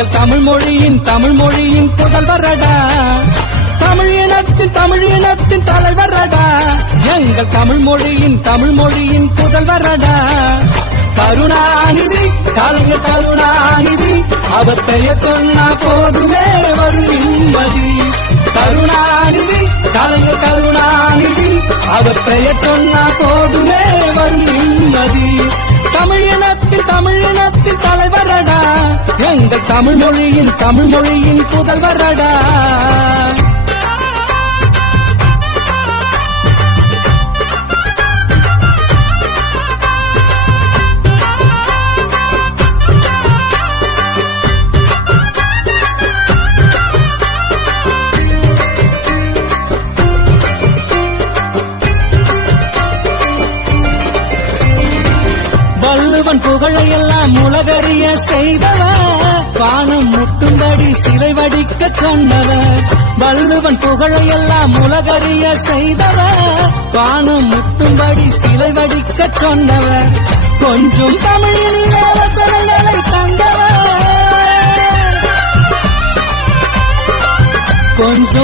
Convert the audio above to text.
எங்கள் தமிழ் மொழியின் புதல்வரடா, தமிழ் இனத்தின் தலைவரடா, எங்கள் தமிழ் மொழியின் புதல்வரடா. கருணாநிதி கலைஞர் கருணாநிதி, அவர் பெயர் சொன்னா போதுமே வரும் நிம்மதி. கருணாநிதி கலைஞர் கருணாநிதி, அவர் பெயர் சொன்னா போதுமே வரும் நிம்மதி. தமிழ் இனத்தின் தலைவரடா, எங்கள் தமிழ் மொழியின் புதல்வரடா. வள்ளுவன் புகழையெல்லாம் உலகறிய செய்தவர், வானம் முட்டும்படி சிலை வடிக்க சொன்னவர். வள்ளுவன் புகழையெல்லாம் உலகறிய செய்தவர், வானம் முட்டும்படி சிலை வடிக்க சொன்னவர். கொஞ்சம் தமிழில்